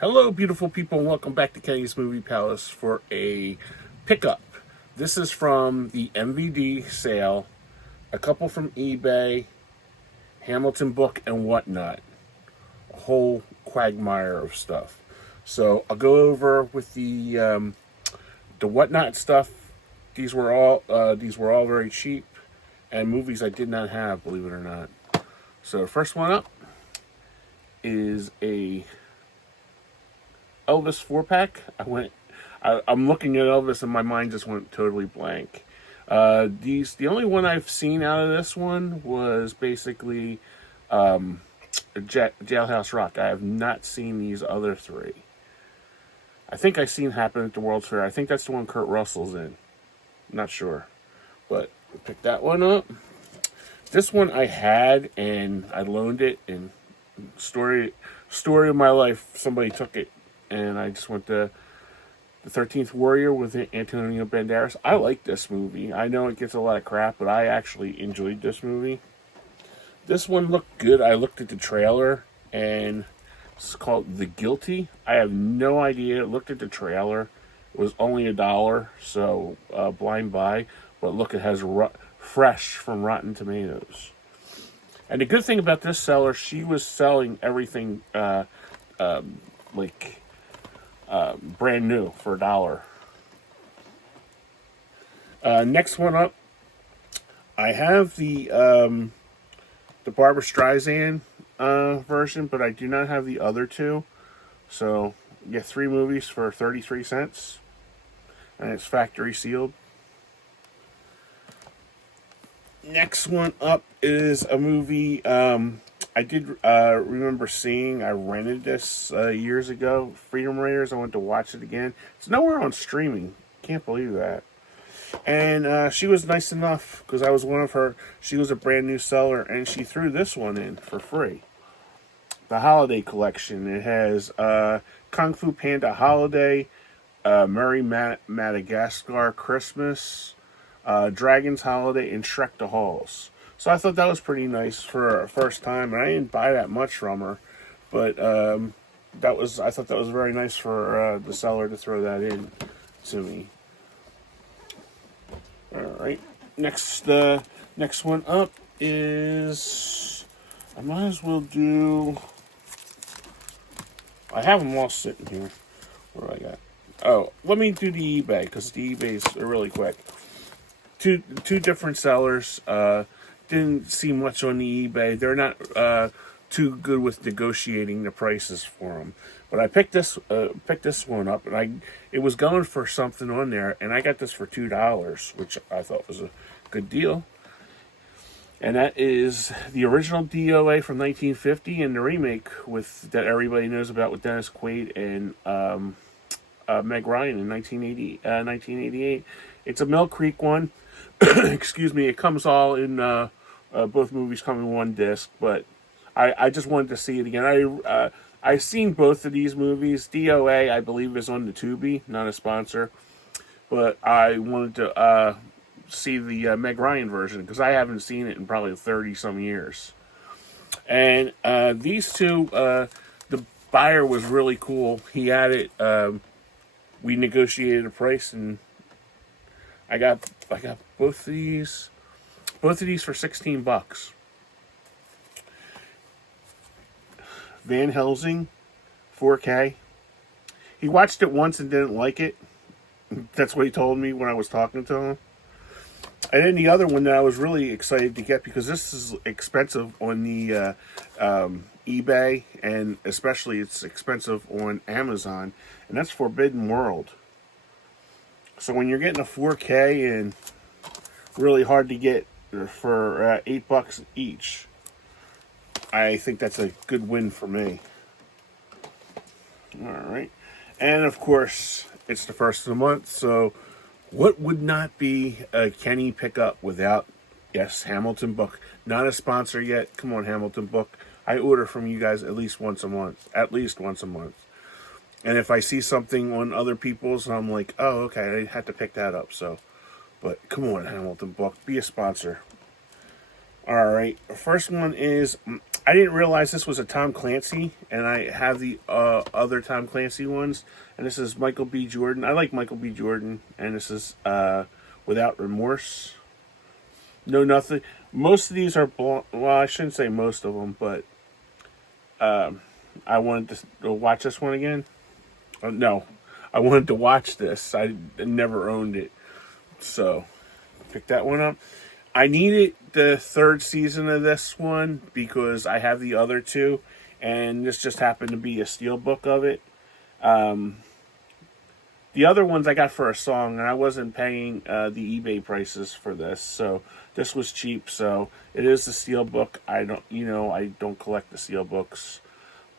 Hello, beautiful people, and welcome back to Kenny's Movie Palace for a pickup. This is from the MVD sale, a couple from eBay, Hamilton book, and whatnot. A whole quagmire of stuff. So I'll go over with the whatnot stuff. These were all very cheap, and movies I did not have, believe it or not. So first one up is a Elvis 4-pack. I'm looking at Elvis and my mind just went totally blank. The only one I've seen out of this one was basically Jailhouse Rock. I have not seen these other three. I think I seen Happen at the World's Fair. I think that's the one Kurt Russell's in. Not sure, but pick that one up. This one I had and I loaned it. And story of my life. Somebody took it. And I just went to The 13th Warrior with Antonio Banderas. I like this movie. I know it gets a lot of crap, but I actually enjoyed this movie. This one looked good. I looked at the trailer, and it's called The Guilty. I have no idea. Looked at the trailer. It was only $1, so blind buy. But look, it has fresh from Rotten Tomatoes. And the good thing about this seller, she was selling everything brand new for $1. Next one up, I have the Barbra Streisand version, but I do not have the other two. So you get 3 movies for 33 cents, and it's factory sealed. Next one up is a movie I did remember seeing. I rented this years ago. Freedom Raiders. I went to watch it again. It's nowhere on streaming. Can't believe that. And she was nice enough, because I was one of her. She was a brand new seller, and she threw this one in for free. The Holiday Collection. It has Kung Fu Panda Holiday, Merry Madagascar Christmas, Dragon's Holiday, and Shrek the Halls. So I thought that was pretty nice for a first time, and I didn't buy that much from her, but I thought that was very nice for the seller to throw that in to me. All right, next one up is, I might as well do. I have them all sitting here. What do I got? Oh, let me do the eBay, because the eBays are really quick. Two different sellers. Didn't see much on the eBay. They're not too good with negotiating the prices for them. But I picked this one up, and it was going for something on there, and I got this for $2, which I thought was a good deal. And that is the original DOA from 1950 and the remake that everybody knows about with Dennis Quaid and Meg Ryan in 1988. It's a Mill Creek one. Excuse me. It comes all in. Both movies come in one disc, but I just wanted to see it again. I've seen both of these movies. DOA, I believe, is on the Tubi, not a sponsor, but I wanted to see the Meg Ryan version, because I haven't seen it in probably 30-some years. And these two, the buyer was really cool. He had it. We negotiated a price, and I got both of these for $16. Van Helsing, 4K. He watched it once and didn't like it. That's what he told me when I was talking to him. And then the other one that I was really excited to get, because this is expensive on the eBay, and especially it's expensive on Amazon, and that's Forbidden World. So when you're getting a 4K and really hard to get for $8 each, I think that's a good win for me. All right. And of course, it's the first of the month, so what would not be a Kenny pickup without, yes, Hamilton book. Not a sponsor yet. Come on, Hamilton book. I order from you guys at least once a month. And if I see something on other people's, I'm like, oh, okay, I had to pick that up. So, but come on, Hamilton book, be a sponsor. All right. First one is I didn't realize this was a Tom Clancy, and I have the other Tom Clancy ones. And this is Michael B. Jordan. I like Michael B. Jordan, and this is Without Remorse. No, nothing. Most of these are well, I shouldn't say most of them, but I wanted to watch this one again. No, I wanted to watch this. I never owned it, so pick that one up. I needed the third season of this one because I have the other two, and this just happened to be a steelbook of it. The other ones I got for a song, and I wasn't paying the eBay prices for this, so this was cheap. So it is the steelbook. I don't collect the steelbooks,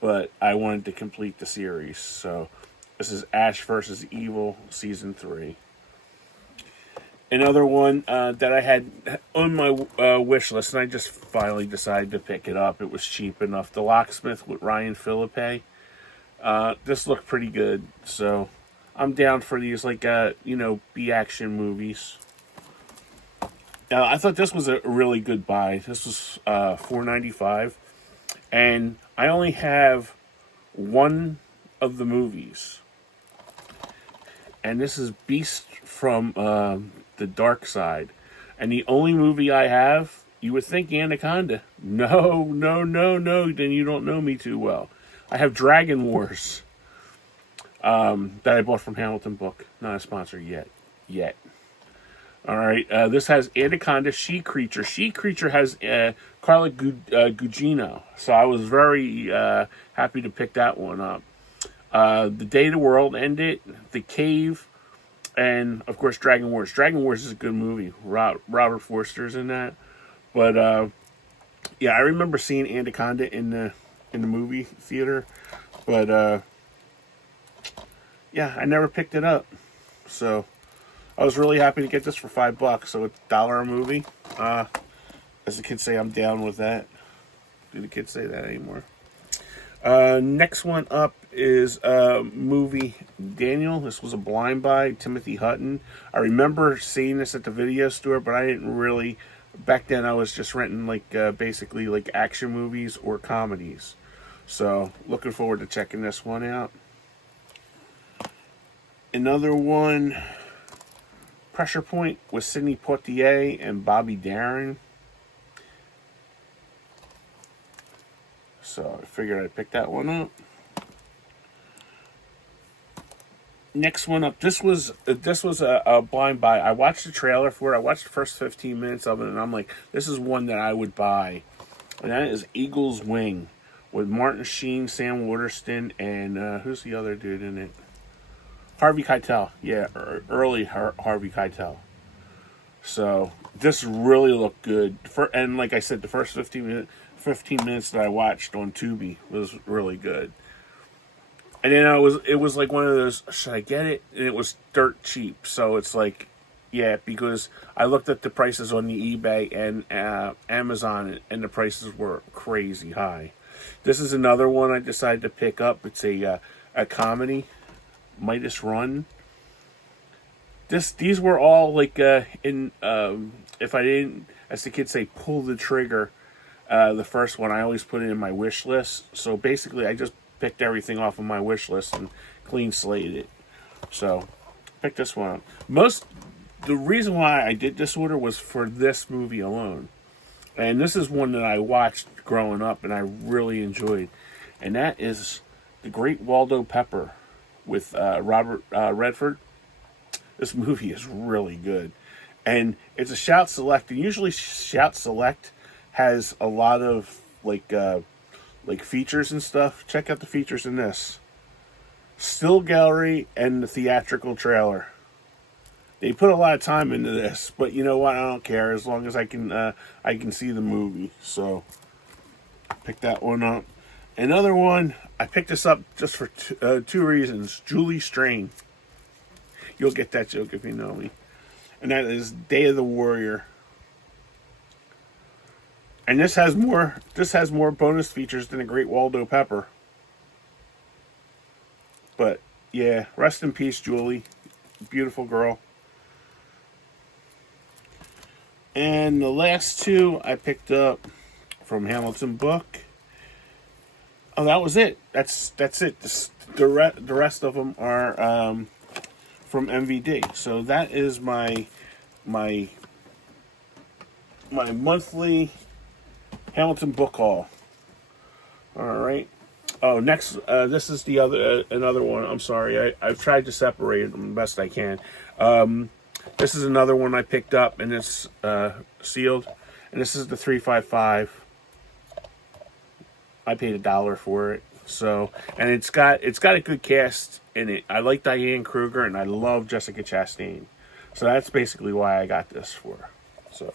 but I wanted to complete the series. So this is Ash vs. Evil Season 3. Another one that I had on my wish list, and I just finally decided to pick it up. It was cheap enough. The Locksmith with Ryan Philippe. This looked pretty good, so I'm down for these, like, B-action movies. I thought this was a really good buy. This was $4.95, and I only have one of the movies. And this is Beast from the Dark Side. And the only movie I have, you would think Anaconda. No. Then you don't know me too well. I have Dragon Wars that I bought from Hamilton Book. Not a sponsor yet. All right. This has Anaconda, She Creature. She Creature has Carla Gugino. So I was very happy to pick that one up. The Day the World Ended, The Cave, and of course Dragon Wars. Dragon Wars is a good movie. Robert Forster's in that. But yeah, I remember seeing Anaconda in the movie theater. But yeah, I never picked it up. So I was really happy to get this for $5. So it's $1 a movie. As the kids say, I'm down with that. Do the kids say that anymore? Next one up is movie Daniel. This was a blind buy, Timothy Hutton. I remember seeing this at the video store, but I didn't really. Back then, I was just renting basically like action movies or comedies. So looking forward to checking this one out. Another one, Pressure Point with Sidney Poitier and Bobby Darin. So I figured I'd pick that one up. Next one up. This was a blind buy. I watched the trailer for it. I watched the first 15 minutes of it, and I'm like, this is one that I would buy. And that is Eagle's Wing with Martin Sheen, Sam Waterston, and who's the other dude in it? Harvey Keitel. Yeah, early Harvey Keitel. So this really looked good. And like I said, the first 15 minutes that I watched on Tubi was really good. And then it was like one of those, should I get it? And it was dirt cheap. So it's like, yeah, because I looked at the prices on the eBay and Amazon, and the prices were crazy high. This is another one I decided to pick up. It's a comedy, Midas Run. These were all like if I didn't, as the kids say, pull the trigger. The first one I always put it in my wish list. So basically, I just picked everything off of my wish list and clean slated it. So pick this one up. The reason why I did this order was for this movie alone, and this is one that I watched growing up and I really enjoyed, and that is The Great Waldo Pepper with Robert Redford. This movie is really good, and it's a Shout Select. And usually, Shout Select has a lot of like features and stuff. Check out the features in this: still gallery and the theatrical trailer. They put a lot of time into this, but you know what? I don't care as long as I can see the movie. So pick that one up. Another one, I picked this up just for two reasons. Julie Strain. You'll get that joke if you know me. And that is Day of the Warrior. And this has more bonus features than a Great Waldo Pepper. But yeah, rest in peace, Julie. Beautiful girl. And the last two I picked up from Hamilton Book. Oh, that was it. That's it. The rest of them are from MVD. So that is my monthly Hamilton Book haul. All right. Oh, next, this is the other another one. I'm sorry, I've tried to separate them the best I can. This is another one I picked up, and it's sealed. And this is the 355. I paid $1 for it. So, and it's got a good cast in it. I like Diane Kruger, and I love Jessica Chastain. So that's basically why I got this for. So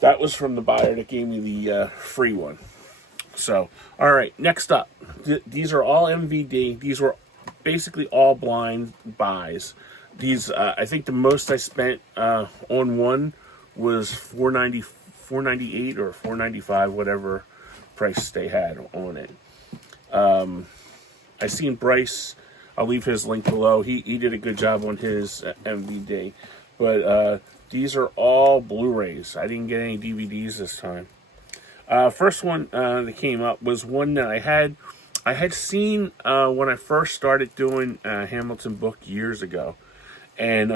that was from the buyer that gave me the free one. So, all right, next up. These are all MVD. These were basically all blind buys. These, I think the most I spent on one was $4.98 or $4.95, whatever price they had on it. I seen Bryce. I'll leave his link below. He did a good job on his MVD. But these are all Blu-rays. I didn't get any DVDs this time. First one that came up was one that I had seen when I first started doing Hamilton Book years ago. And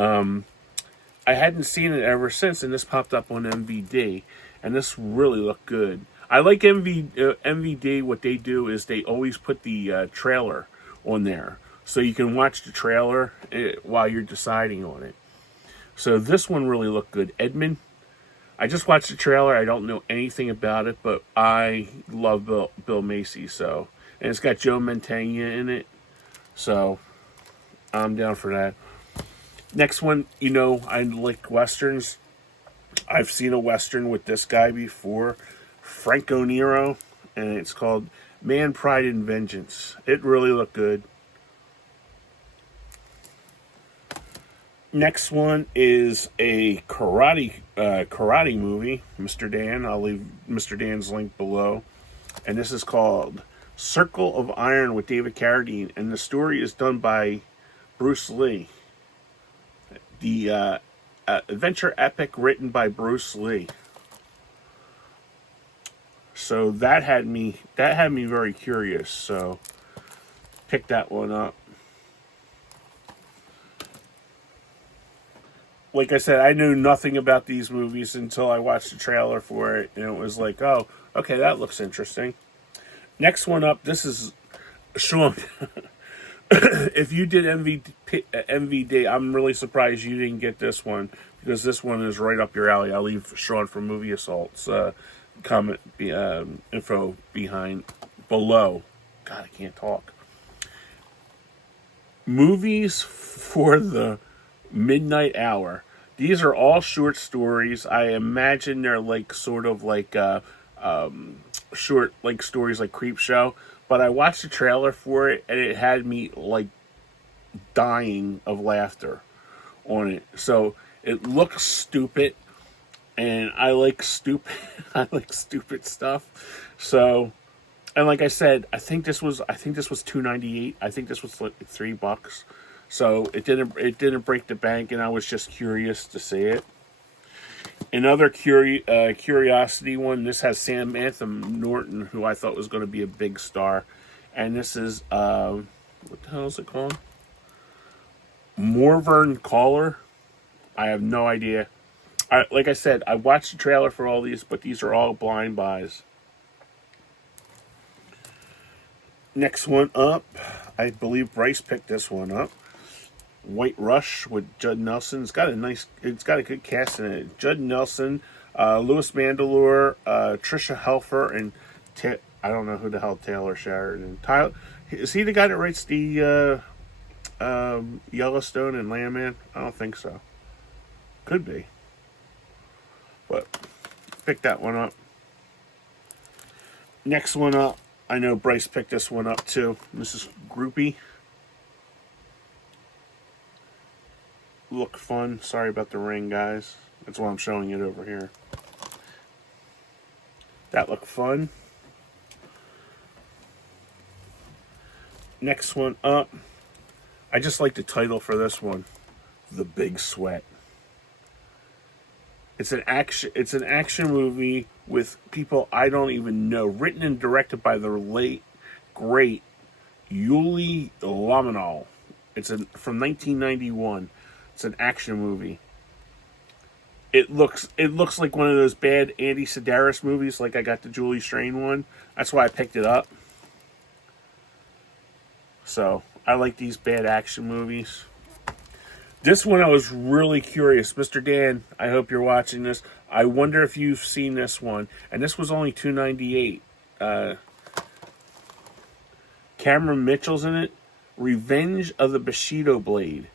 I hadn't seen it ever since, and this popped up on MVD, and this really looked good. I like MVD. What they do is they always put the trailer on there, so you can watch the trailer while you're deciding on it. So this one really looked good. Edmund. I just watched the trailer. I don't know anything about it, but I love Bill Macy. So, and it's got Joe Mantegna in it, so I'm down for that. Next one, I like westerns. I've seen a western with this guy before, Franco Nero, and it's called Man, Pride, and Vengeance. It really looked good. Next one is a karate movie, Mr. Dan. I'll leave Mr. Dan's link below. And this is called Circle of Iron with David Carradine. And the story is done by Bruce Lee. The adventure epic written by Bruce Lee. So that had me very curious. So pick that one up. Like I said, I knew nothing about these movies until I watched the trailer for it, and it was like, oh, okay, that looks interesting. Next one up, this is Sean. If you did MVD, I'm really surprised you didn't get this one, because this one is right up your alley. I'll leave Sean from Movie Assault's comment info below. God, I can't talk. Movies for the midnight hour. These are all short stories. I imagine they're like sort of like short like stories like Creepshow. But I watched the trailer for it, and it had me like dying of laughter on it. So it looks stupid, and I like stupid. I like stupid stuff. So, and like I said, I think this was $2.98. I think this was like $3. So it didn't break the bank, and I was just curious to see it. Another curiosity one. This has Samantha Norton, who I thought was going to be a big star, and this is what the hell is it called? Morvern Caller. I have no idea. Like I said, I watched the trailer for all these, but these are all blind buys. Next one up, I believe Bryce picked this one up. White Rush with Judd Nelson. It's got a good cast in it. Judd Nelson, Louis Mandylor, Tricia Helfer, and I don't know who the hell Taylor Sheridan. Tyler, is he the guy that writes the Yellowstone and Landman? I don't think so. Could be. But pick that one up. Next one up, I know Bryce picked this one up too. This is Groupie. Look fun. Sorry about the ring, guys. That's why I'm showing it over here. That looked fun. Next one up. I just like the title for this one. The Big Sweat. It's an action movie with people I don't even know, written and directed by the late great Yuli Lomanol. From 1991. It's an action movie. It looks like one of those bad Andy Sedaris movies, like I got the Julie Strain one. That's why I picked it up. So I like these bad action movies. This one I was really curious. Mr. Dan, I hope you're watching this. I wonder if you've seen this one. And this was only $2.98. Cameron Mitchell's in it. Revenge of the Bushido Blade.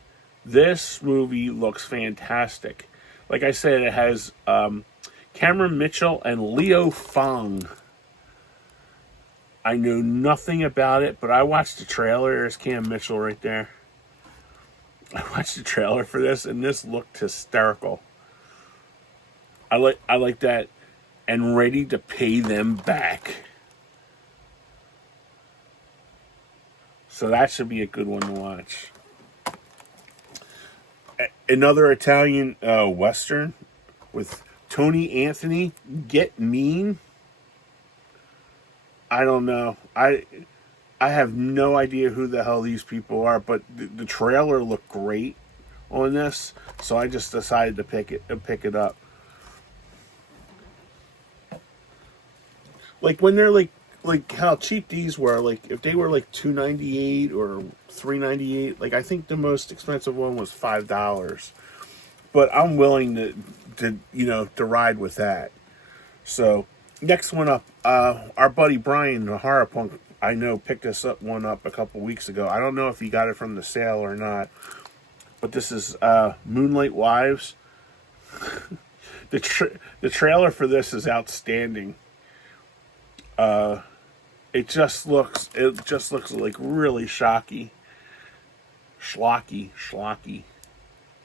This movie looks fantastic. Like I said, it has Cameron Mitchell and Leo Fong. I know nothing about it, but I watched the trailer. There's Cam Mitchell right there. I watched the trailer for this, and this looked hysterical. I like that, and ready to pay them back. So that should be a good one to watch. Another Italian Western with Tony Anthony, Get Mean. I don't know. I have no idea who the hell these people are, but the trailer looked great on this, so I just decided to pick it up. Like when they're like how cheap these were, like if they were like $2.98 or $3.98, like I think the most expensive one was $5. But I'm willing to ride with that. So next one up, our buddy Brian, the horror punk, I know picked this one up a couple weeks ago. I don't know if he got it from the sale or not, but this is Moonlight Wives. The trailer for this is outstanding. It just looks like really schlocky,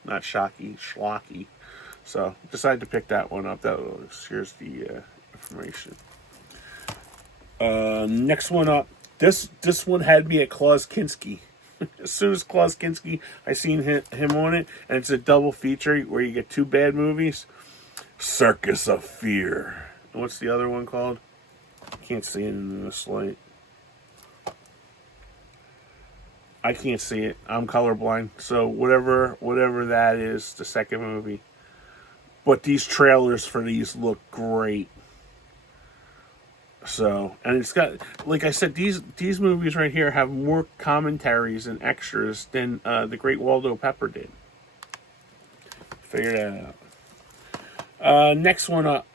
not shocky, schlocky. So decided to pick that one up. Here's the information. Next one up. This one had me at Klaus Kinski. As soon as Klaus Kinski, I seen him on it, and it's a double feature where you get two bad movies. Circus of Fear. And what's the other one called? Can't see it in this light. I can't see it. I'm colorblind. So whatever that is, the second movie. But these trailers for these look great. So, and it's got, like I said, these movies right here have more commentaries and extras than the Great Waldo Pepper did. Figure that out. Next one up.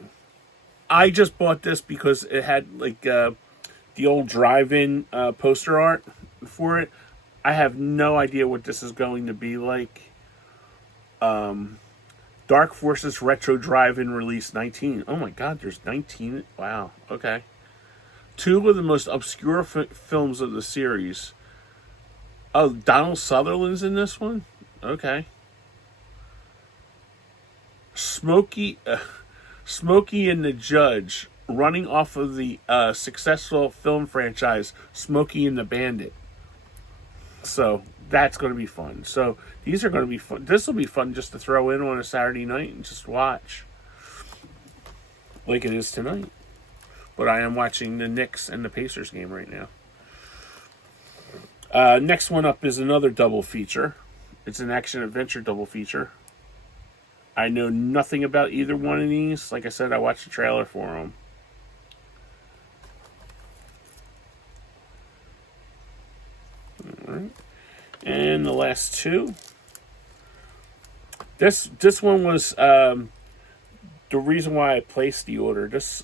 I just bought this because it had like the old drive-in poster art for it. I have no idea what this is going to be like. Dark Forces Retro Drive-In Release 19. Oh my God, there's 19. Wow. Okay. Two of the most obscure films of the series. Oh, Donald Sutherland's in this one? Okay. Smokey and the Judge, running off of the successful film franchise Smokey and the Bandit. So that's going to be fun. So these are going to be fun. This will be fun just to throw in on a Saturday night and just watch, like it is tonight. But I am watching the Knicks and the Pacers game right now. Next one up is another double feature. It's an action-adventure double feature. I know nothing about either one of these. Like I said, I watched the trailer for them. All right. And the last two. This one was the reason why I placed the order. This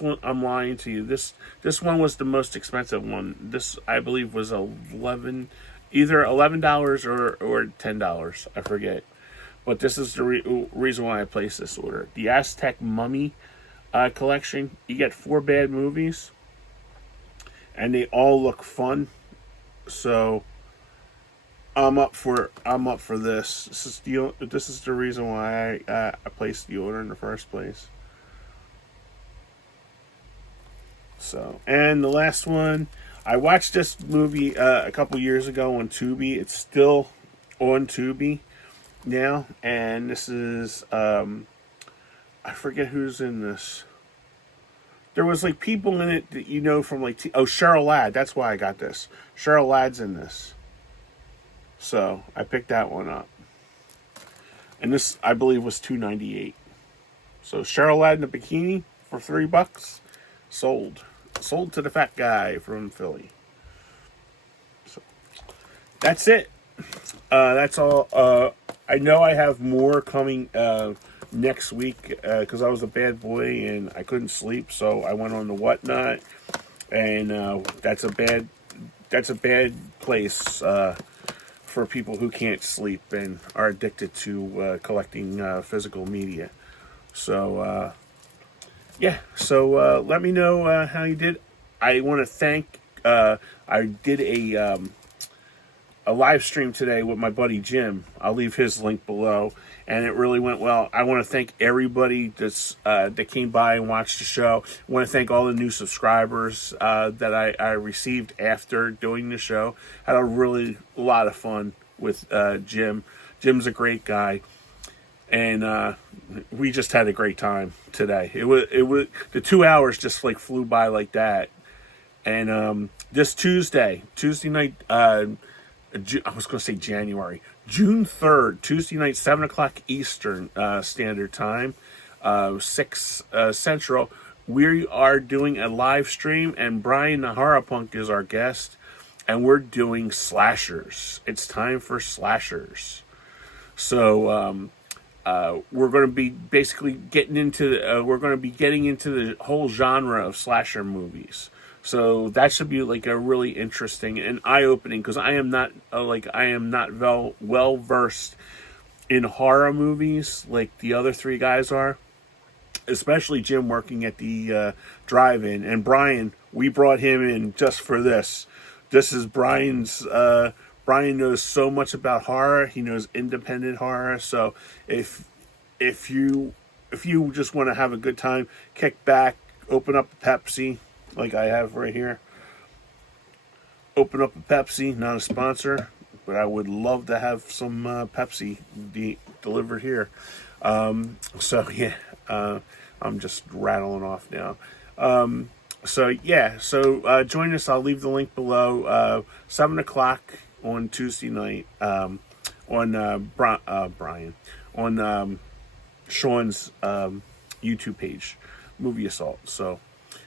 one, I'm lying to you. This one was the most expensive one. This, I believe, was either $11 or $10. I forget. But this is the reason why I placed this order. The Aztec Mummy collection. You get 4 bad movies, and they all look fun. So I'm up for this. This is the reason why I placed the order in the first place. So, and the last one, I watched this movie a couple years ago on Tubi. It's still on Tubi now, and this is I forget who's in this. There was like people in it that you know from like Cheryl Ladd. That's why I got this. Cheryl Ladd's in this, so I picked that one up. And this, I believe, was $2.98. So Cheryl Ladd in a bikini for $3, sold to the fat guy from Philly. So that's it. That's all. I know I have more coming next week because I was a bad boy and I couldn't sleep, so I went on the Whatnot, and that's a bad place for people who can't sleep and are addicted to collecting physical media. So yeah, so let me know how you did. I want to thank. I did a live stream today with my buddy Jim. I'll leave his link below, and it really went well. I want to thank everybody that came by and watched the show. I want to thank all the new subscribers that I received after doing the show. Had a lot of fun with Jim. Jim's a great guy, and we just had a great time today. It was the 2 hours just like flew by like that. And this Tuesday night. I was going to say January. June 3rd, Tuesday night, 7 o'clock Eastern Standard Time, 6 Central. We are doing a live stream, and Brian the Horror Punk is our guest, and we're doing slashers. It's time for slashers. So we're going to be basically getting into the whole genre of slasher movies. So that should be like a really interesting and eye-opening, because I am not well versed in horror movies like the other three guys are, especially Jim working at the drive-in, and Brian. We brought him in just for this. This is Brian's. Brian knows so much about horror. He knows independent horror. So if you just want to have a good time, kick back, open up a Pepsi. Like I have right here. Open up a Pepsi, not a sponsor, but I would love to have some Pepsi delivered here. So yeah, I'm just rattling off now. So join us. I'll leave the link below. 7 o'clock on Tuesday night on Brian, on Sean's YouTube page, Movie Assault. So.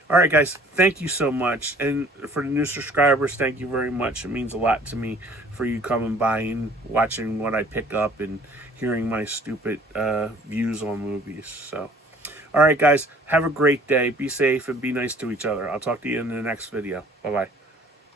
All right, guys, thank you so much. And for the new subscribers, thank you very much. It means a lot to me for you coming by and watching what I pick up and hearing my stupid views on movies. So, all right, guys, have a great day. Be safe and be nice to each other. I'll talk to you in the next video. Bye-bye.